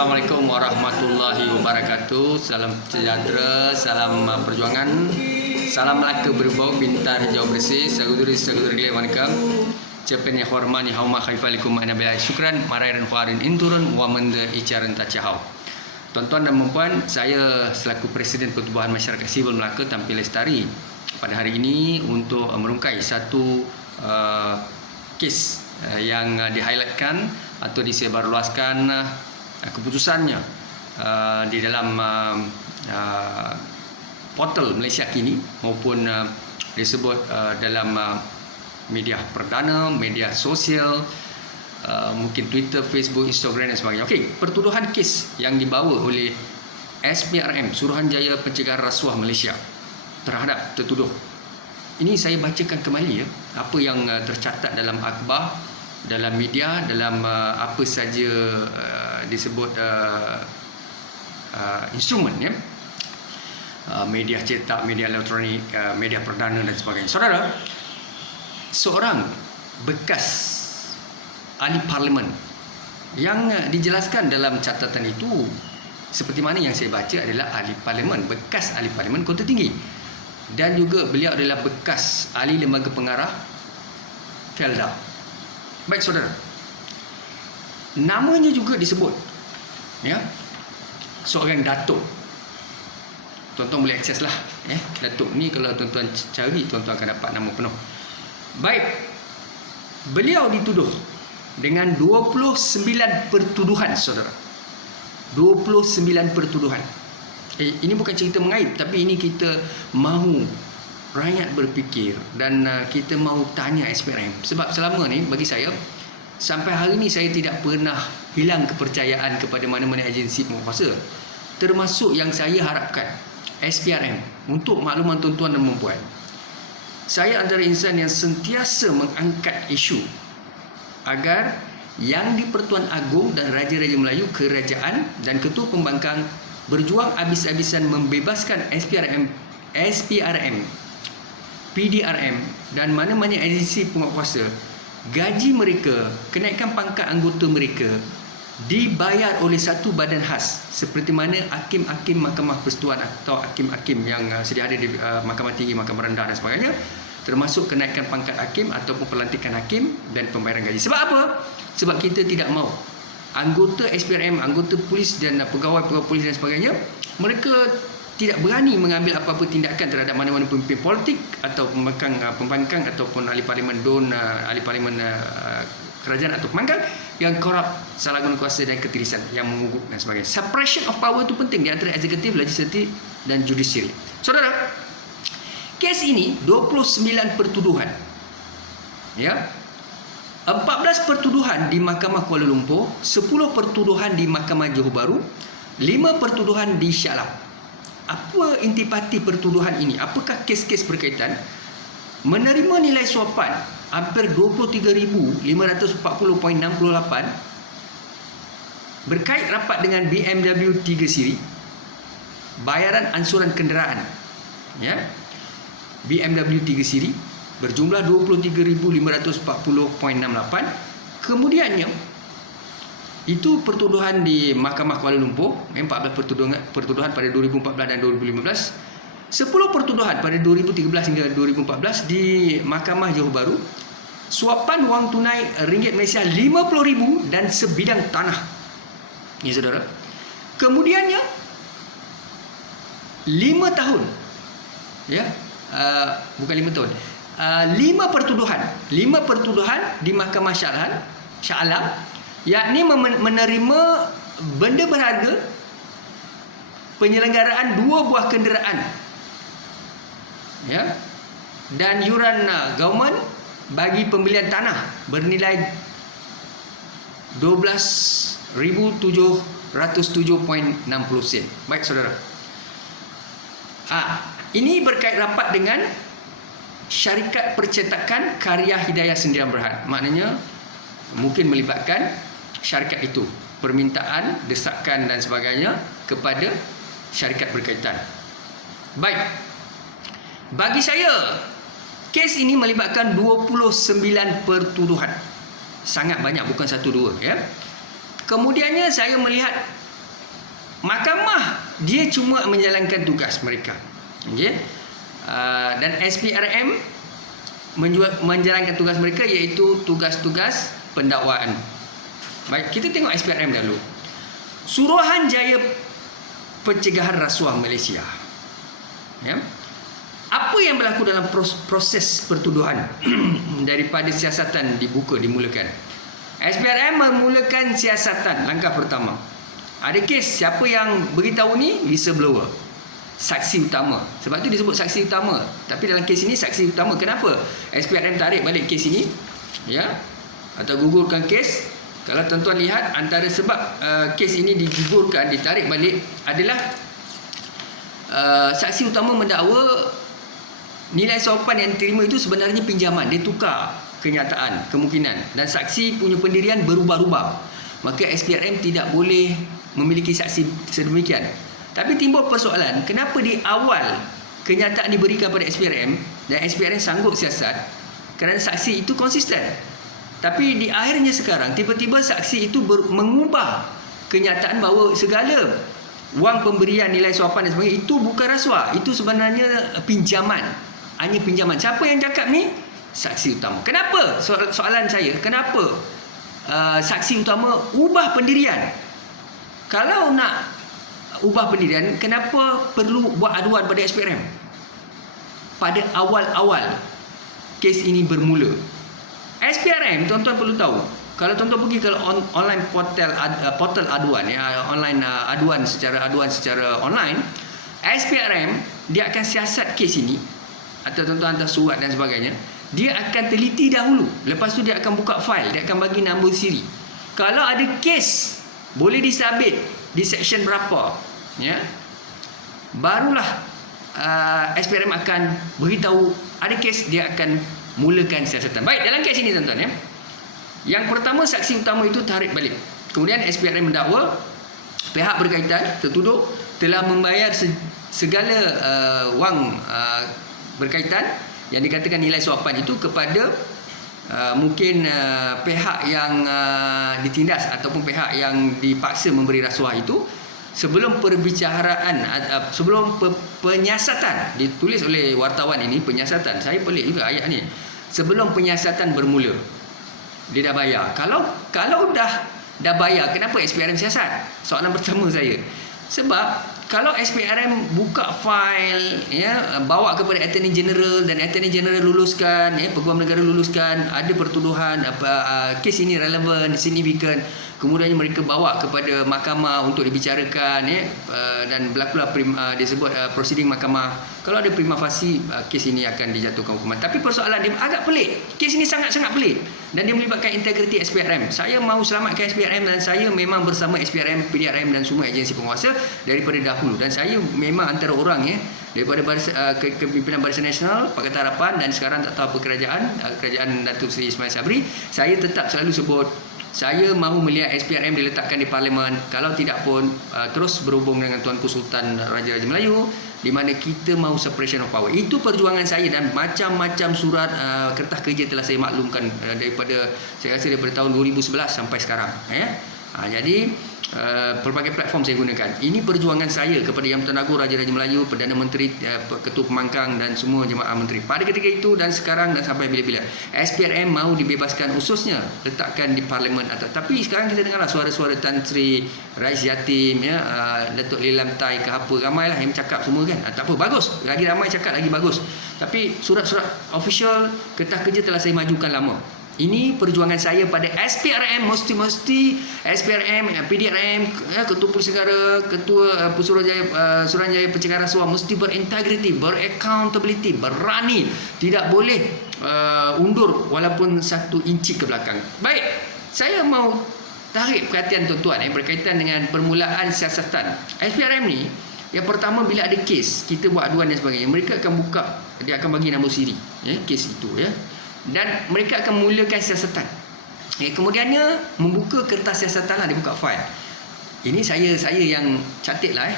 Assalamualaikum warahmatullahi wabarakatuh. Salam sejahtera, salam perjuangan. Salam Melaka berbau pintar hijau bersih. Saguduri wanakam. Cepen yang hormat ni hauma khaifalikum ana bila syukran marairan kharin inturun wa mende icaran tacahau. Tuan-tuan dan puan, saya selaku Presiden Pertubuhan Masyarakat Sivil Melaka tampil lestari pada hari ini untuk merungkai satu kes yang di-highlightkan atau disebarluaskan keputusannya di dalam portal Malaysia Kini maupun disebut dalam media perdana, media sosial, mungkin Twitter, Facebook, Instagram dan sebagainya. Okey, pertuduhan kes yang dibawa oleh SPRM, Suruhanjaya Pencegahan Rasuah Malaysia terhadap tertuduh. Ini saya bacakan kembali apa yang tercatat dalam akhbar, dalam media, dalam apa saja disebut instrumen media cetak, media elektronik, media perdana dan sebagainya. Saudara, seorang bekas ahli parlimen yang dijelaskan dalam catatan itu seperti mana yang saya baca adalah ahli parlimen, bekas ahli parlimen Kota Tinggi, dan juga beliau adalah bekas ahli lembaga pengarah Felda. Baik saudara, namanya juga disebut seorang datuk. Tuan-tuan boleh akses lah datuk ni, kalau tuan-tuan cari tuan-tuan akan dapat nama penuh. Baik, beliau dituduh dengan 29 pertuduhan saudara. 29 pertuduhan. Ini bukan cerita mengaib, tapi ini kita mahu rakyat berfikir dan kita mahu tanya SPRM. Sebab selama ni bagi saya, sampai hari ni saya tidak pernah hilang kepercayaan kepada mana-mana agensi penguasa. Termasuk yang saya harapkan SPRM. Untuk makluman tuan-tuan dan puan, saya antara insan yang sentiasa mengangkat isu agar yang di-Pertuan Agong dan Raja-Raja Melayu, Kerajaan dan Ketua Pembangkang berjuang habis-habisan membebaskan SPRM, PDRM dan mana-mana agensi penguatkuasa. Gaji mereka, kenaikan pangkat anggota mereka dibayar oleh satu badan khas, seperti mana hakim-hakim Mahkamah Persekutuan atau hakim-hakim yang sedia ada di Mahkamah Tinggi, Mahkamah Rendah dan sebagainya, termasuk kenaikan pangkat hakim ataupun pelantikan hakim dan pembayaran gaji. Sebab apa? Sebab kita tidak mahu anggota SPRM, anggota polis dan pegawai-pegawai polis dan sebagainya, mereka tidak berani mengambil apa-apa tindakan terhadap mana-mana pemimpin politik atau pembangkang ataupun ahli parlimen DUN, ahli parlimen kerajaan atau pembangkang yang korup, salah guna kuasa dan ketirisan yang memogok dan sebagainya. Separation of power itu penting di antara eksekutif, legislatif dan judiciary. Saudara, kes ini 29 pertuduhan. 14 pertuduhan di Mahkamah Kuala Lumpur, 10 pertuduhan di Mahkamah Johor Bahru, 5 pertuduhan di Shah Alam. Apa intipati pertuduhan ini? Apakah kes-kes berkaitan? Menerima nilai suapan hampir 23,540.68 berkait rapat dengan BMW 3 siri, bayaran ansuran kenderaan BMW 3 siri berjumlah 23,540.68. Kemudiannya itu pertuduhan di Mahkamah Kuala Lumpur, 14 pertuduhan pada 2014 dan 2015, 10 pertuduhan pada 2013 hingga 2014 di Mahkamah Johor Bahru, suapan wang tunai ringgit Malaysia 50,000 dan sebidang tanah. Ini saudara. Kemudiannya 5 tahun. Bukan 5 tahun. 5 pertuduhan di Mahkamah Shah Alam, yakni menerima benda berharga, penyelenggaraan 2 buah kenderaan dan yuran government bagi pembelian tanah bernilai 12,707.60 sen. Baik saudara, ini berkait rapat dengan syarikat percetakan karya Hidayah Sendirian Berhad. Maknanya mungkin melibatkan syarikat itu, permintaan, desakan dan sebagainya kepada syarikat berkaitan. Baik, bagi saya kes ini melibatkan 29 pertuduhan. Sangat banyak, bukan 1-2 Kemudiannya saya melihat mahkamah dia cuma menjalankan tugas mereka. Okey. Dan SPRM menjalankan tugas mereka, iaitu tugas-tugas pendakwaan. Baik, kita tengok SPRM dahulu. Suruhanjaya Pencegahan Rasuah Malaysia. Ya. Apa yang berlaku dalam proses pertuduhan daripada siasatan dimulakan? SPRM memulakan siasatan. Langkah pertama, ada kes, siapa yang beritahu ni? Whistleblower, saksi utama. Sebab tu disebut saksi utama. Tapi dalam kes ini saksi utama. Kenapa SPRM tarik balik kes ini, ya, atau gugurkan kes? Kalau tuan-tuan lihat, antara sebab kes ini digugurkan, ditarik balik adalah saksi utama mendakwa nilai sopan yang diterima itu sebenarnya pinjaman. Dia tukar kenyataan, kemungkinan, dan saksi punya pendirian berubah-ubah. Maka SPRM tidak boleh memiliki saksi sedemikian. Tapi timbul persoalan, kenapa di awal kenyataan diberikan pada SPRM dan SPRM sanggup siasat? Kerana saksi itu konsisten. Tapi di akhirnya sekarang, tiba-tiba saksi itu mengubah kenyataan bahawa segala wang pemberian, nilai suapan dan sebagainya itu bukan rasuah, itu sebenarnya pinjaman, hanya pinjaman. Siapa yang cakap ni? Saksi utama. Kenapa? Soalan saya, kenapa saksi utama ubah pendirian? Kalau nak ubah pendirian, kenapa perlu buat aduan pada SPRM pada awal-awal kes ini bermula? SPRM, tuan-tuan perlu tahu, kalau tuan-tuan pergi ke online portal aduan, ya, online aduan secara online, SPRM dia akan siasat kes ini, atau tuan-tuan hantar surat dan sebagainya, dia akan teliti dahulu. Lepas tu dia akan buka fail, dia akan bagi nombor siri. Kalau ada kes boleh disabit di section berapa, ya, barulah SPRM akan beritahu ada kes, dia akan mulakan siasatan. Baik, dalam kes ini tuan-tuan, ya, yang pertama, saksi utama itu tarik balik. Kemudian SPRM mendakwa pihak berkaitan tertuduh telah membayar segala wang berkaitan yang dikatakan nilai suapan itu kepada mungkin pihak yang ditindas ataupun pihak yang dipaksa memberi rasuah itu sebelum perbicaraan, sebelum penyiasatan. Ditulis oleh wartawan ini, penyiasatan. Saya pelik juga ayat ni. Sebelum penyiasatan bermula, dia dah bayar. Kalau dah bayar, kenapa SPRM siasat? Soalan pertama saya. Sebab kalau SPRM buka fail, ya, bawa kepada Attorney General dan Attorney General luluskan, ya, Peguam Negara luluskan, ada pertuduhan, kes ini relevan, signifikan, kemudian mereka bawa kepada mahkamah untuk dibicarakan, ya, dan berlakulah disebut proceeding mahkamah. Kalau ada prima facie, kes ini akan dijatuhkan hukuman. Tapi persoalan dia agak pelik. Kes ini sangat-sangat pelik dan dia melibatkan integriti SPRM. Saya mahu selamatkan SPRM dan saya memang bersama SPRM, PDRM dan semua agensi penguasa daripada dahulu. Dan saya memang antara orang, ya, daripada kepimpinan Barisan Nasional, Pakatan Harapan, dan sekarang tak tahu apa kerajaan Datuk Seri Ismail Sabri, saya tetap selalu sebut saya mahu melihat SPRM diletakkan di Parlimen. Kalau tidak pun terus berhubung dengan Tuanku Sultan Raja-Raja Melayu, di mana kita mahu separation of power. Itu perjuangan saya dan macam-macam surat kertas kerja telah saya maklumkan saya rasa daripada tahun 2011 sampai sekarang, ya. Jadi pelbagai platform saya gunakan. Ini perjuangan saya kepada Yang Pertuan Agong Raja-Raja Melayu, Perdana Menteri, Ketua Pemangkang dan semua jemaah menteri pada ketika itu dan sekarang dan sampai bila-bila. SPRM mahu dibebaskan, khususnya letakkan di Parlimen. Tapi sekarang kita dengarlah suara-suara Tan Sri Rais Yatim, ya, Datuk Lilam Tai ke apa, ramailah yang cakap semua kan. Tak apa, bagus. Lagi ramai cakap lagi bagus. Tapi surat-surat official kertas kerja telah saya majukan lama. Ini perjuangan saya pada SPRM, mesti SPRM, PDRM, ya, Ketua Polis Negara, Ketua Suruhanjaya Pencegahan Rasuah mesti berintegriti, beraccountability, berani, tidak boleh undur walaupun 1 inci ke belakang. Baik, saya mau tarik perhatian tuan-tuan berkaitan dengan permulaan siasatan. SPRM ni, yang pertama bila ada kes, kita buat aduan dan sebagainya, mereka akan buka, dia akan bagi nombor siri, ya, kes itu, ya. Dan mereka akan mulakan siasatan. Kemudiannya membuka kertas siasatan lah, dibuka fail. Ini saya yang catat lah,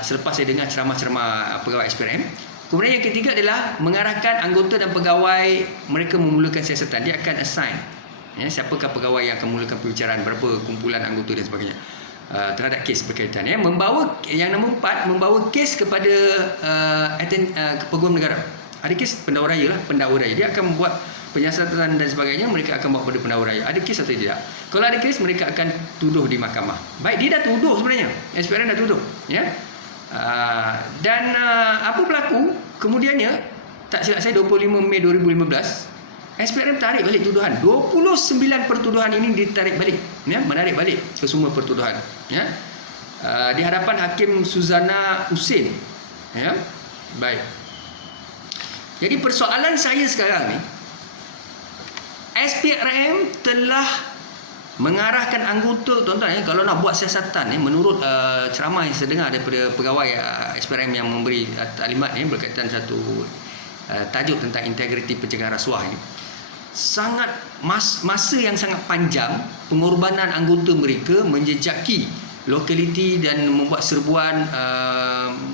selepas saya dengar ceramah-ceramah pegawai SPRM. Kemudian yang ketiga adalah mengarahkan anggota dan pegawai mereka memulakan siasatan. Dia akan assign, ya, siapakah pegawai yang akan mulakan perbicaraan, berapa kumpulan anggota dan sebagainya. terhadap kes berkaitan. Membawa, yang nombor 4, membawa kes kepada Peguam Negara. Ada kes pendakwa raya lah, pendakwa raya. Dia akan membuat penyiasatan dan sebagainya, mereka akan bawa kepada pendakwa raya. Ada kes atau tidak? Kalau ada kes, mereka akan tuduh di mahkamah. Baik, dia dah tuduh sebenarnya. SPRM dah tuduh. Dan apa berlaku? Kemudiannya, tak silap saya 25 Mei 2015, SPRM tarik balik tuduhan. 29 pertuduhan ini ditarik balik, menarik balik kesemua pertuduhan. Di hadapan Hakim Suzana Husin. Baik. Jadi persoalan saya sekarang ni, SPRM telah mengarahkan anggota, tuan-tuan, kalau nak buat siasatan, menurut ceramah yang saya dengar daripada pegawai SPRM yang memberi taklimat berkaitan satu tajuk tentang integriti pencegahan rasuah ini, sangat masa yang sangat panjang pengorbanan anggota mereka menjejaki lokaliti dan membuat serbuan,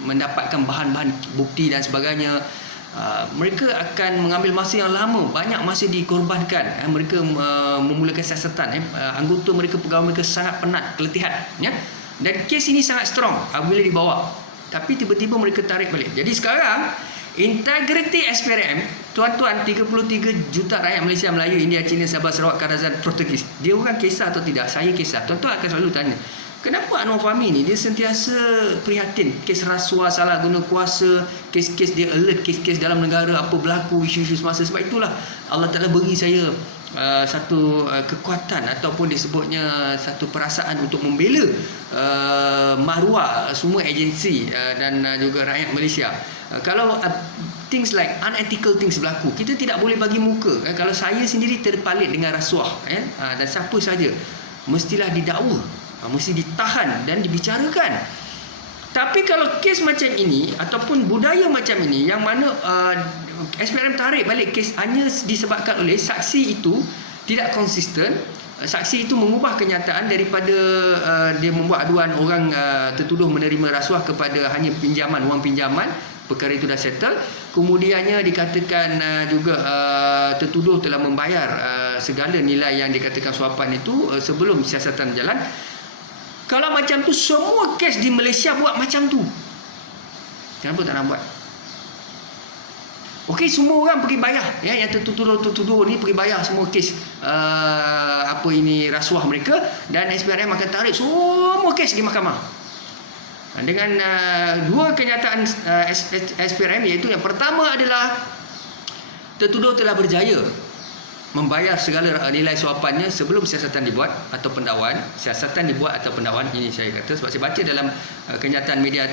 mendapatkan bahan-bahan bukti dan sebagainya. Mereka akan mengambil masa yang lama, banyak masa dikorbankan. Mereka memulakan siasatan. Anggota mereka, pegawai mereka sangat penat, keletihan. Dan kes ini sangat strong apabila dibawa. Tapi tiba-tiba mereka tarik balik. Jadi sekarang, integriti SPRM, tuan-tuan, 33 juta rakyat Malaysia, Melayu, India, Cina, Sabah, Sarawak, Kazakh, Portugis. Dia orang kisah atau tidak? Saya kisah. Tuan-tuan akan selalu tanya, kenapa Anwar Fahmi ni dia sentiasa prihatin kes rasuah, salah guna kuasa, kes-kes dia alert, kes-kes dalam negara, apa berlaku, isu-isu semasa. Sebab itulah Allah Ta'ala beri saya satu kekuatan ataupun disebutnya satu perasaan untuk membela maruah semua agensi dan juga rakyat Malaysia. Kalau things like unethical things berlaku, kita tidak boleh bagi muka. Kalau saya sendiri terpalit dengan rasuah, dan siapa saja mestilah didakwa, mesti ditahan dan dibicarakan. Tapi kalau kes macam ini ataupun budaya macam ini, yang mana SPRM tarik balik kes hanya disebabkan oleh saksi itu tidak konsisten, saksi itu mengubah kenyataan daripada dia membuat aduan orang tertuduh menerima rasuah kepada hanya pinjaman, wang pinjaman, perkara itu dah settle. Kemudiannya dikatakan juga tertuduh telah membayar segala nilai yang dikatakan suapan itu sebelum siasatan berjalan. Kalau macam tu, semua kes di Malaysia buat macam tu, kenapa tak nak buat? Okey, semua orang pergi bayar, yang tertuduh ni pergi bayar semua kes apa ini rasuah mereka, dan SPRM akan tarik semua kes di mahkamah. Dengan dua kenyataan SPRM, iaitu yang pertama adalah tertuduh telah berjaya membayar segala nilai suapannya sebelum siasatan dibuat atau pendakwaan. Siasatan dibuat atau pendakwaan, ini saya kata sebab saya baca dalam kenyataan media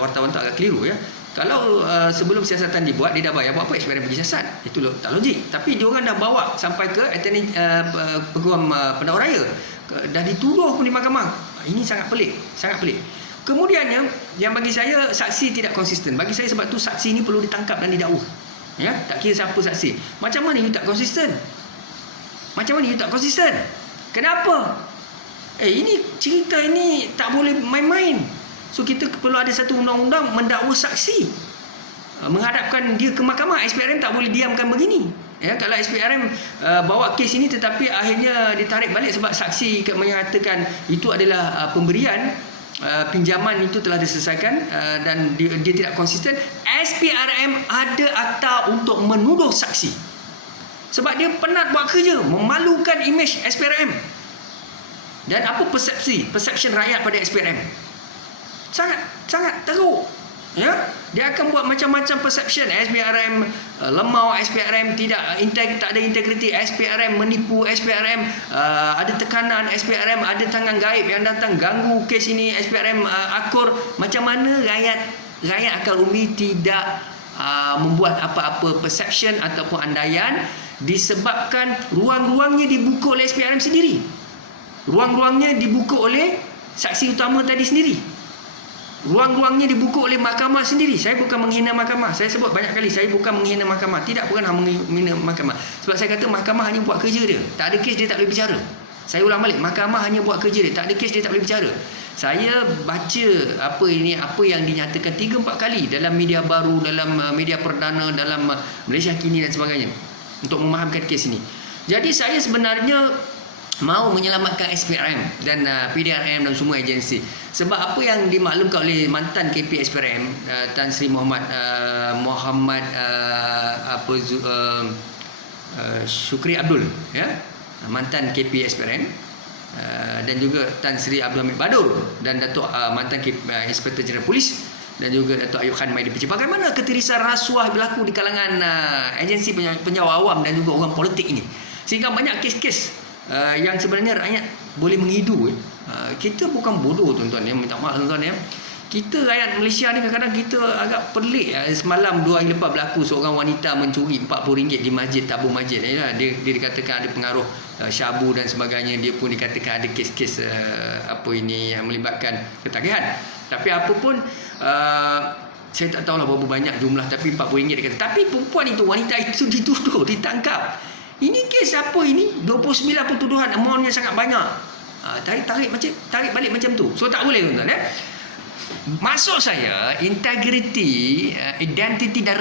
wartawan tu agak keliru. Kalau sebelum siasatan dibuat dia dah bayar, buat apa SPRM pergi siasat? Itu tak logik. Tapi dia orang dah bawa sampai ke Peguam Pendakwa Raya, dah dituduh pun di mahkamah. Ini sangat pelik, sangat pelik. Kemudiannya, yang bagi saya, saksi tidak konsisten. Bagi saya sebab tu saksi ini perlu ditangkap dan didakwa. Tak kira siapa saksi. Macam mana you tak konsisten? Macam mana you tak konsisten? Kenapa? Ini cerita ini tak boleh main-main. So kita perlu ada satu undang-undang mendakwa saksi, menghadapkan dia ke mahkamah. SPRM tak boleh diamkan begini. Kalau SPRM bawa kes ini tetapi akhirnya ditarik balik sebab saksi menyatakan itu adalah pemberian pinjaman itu telah diselesaikan dan dia tidak konsisten, SPRM ada akta untuk menuduh saksi. Sebab dia penat buat kerja, memalukan imej SPRM. Dan apa perception rakyat pada SPRM? Sangat teruk. Dia akan buat macam-macam perception. SPRM lemau, SPRM tak ada integriti, SPRM menipu, SPRM ada tekanan, SPRM ada tangan gaib yang datang ganggu kes ini, SPRM akur. Macam mana rakyat akal umbi tidak membuat apa-apa perception ataupun andaian, disebabkan ruang-ruangnya dibuka oleh SPRM sendiri. Ruang-ruangnya dibuka oleh saksi utama tadi sendiri. Ruang-ruangnya dibuka oleh mahkamah sendiri. Saya bukan menghina mahkamah. Saya sebut banyak kali, saya bukan menghina mahkamah. Tidak pernah menghina mahkamah. Sebab saya kata mahkamah hanya buat kerja dia. Tak ada kes dia tak boleh bicara. Saya ulang balik, mahkamah hanya buat kerja dia. Tak ada kes dia tak boleh bicara. Saya baca apa yang dinyatakan 3-4 kali dalam media baru, dalam media perdana, dalam Malaysia Kini dan sebagainya, untuk memahamkan kes ini. Jadi saya sebenarnya mahu menyelamatkan SPRM dan PDRM dan semua agensi. Sebab apa yang dimaklumkan oleh mantan KP SPRM Tan Sri Muhammad Syukri Abdul, ya, mantan KP SPRM, dan juga Tan Sri Abdul Hamid Badur dan Datuk mantan Inspektor Jeneral Polis, dan juga Datuk Ayub Khan Maidi Peci. Bagaimana ketirisan rasuah berlaku di kalangan agensi penjawat awam dan juga orang politik ini, sehingga banyak kes-kes yang sebenarnya rakyat boleh menghidu. Kita bukan bodoh tuan-tuan ya, minta maaf tuan-tuan ya. Kita rakyat Malaysia ni kadang-kadang kita agak pelik. Semalam 2 hari lepas berlaku seorang wanita mencuri RM40 di masjid, tabung masjid ya. Dia dikatakan ada pengaruh syabu dan sebagainya. Dia pun dikatakan ada kes-kes yang melibatkan ketagihan. Tapi apa pun saya tak tahulah berapa banyak jumlah, tapi RM40 dia kata. Tapi perempuan itu, wanita itu dituduh, ditangkap. Ini kes apa ini? 29 pertuduhan, amountnya sangat banyak. Tarik balik macam tu. So tak boleh tuan-tuan ya. Maksud saya, integriti, identiti dan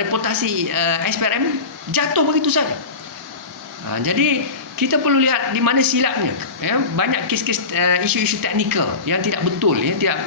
reputasi SPRM jatuh begitu saja. Jadi kita perlu lihat di mana silapnya. Ya, banyak kes-kes isu-isu teknikal yang tidak betul, ya, tidak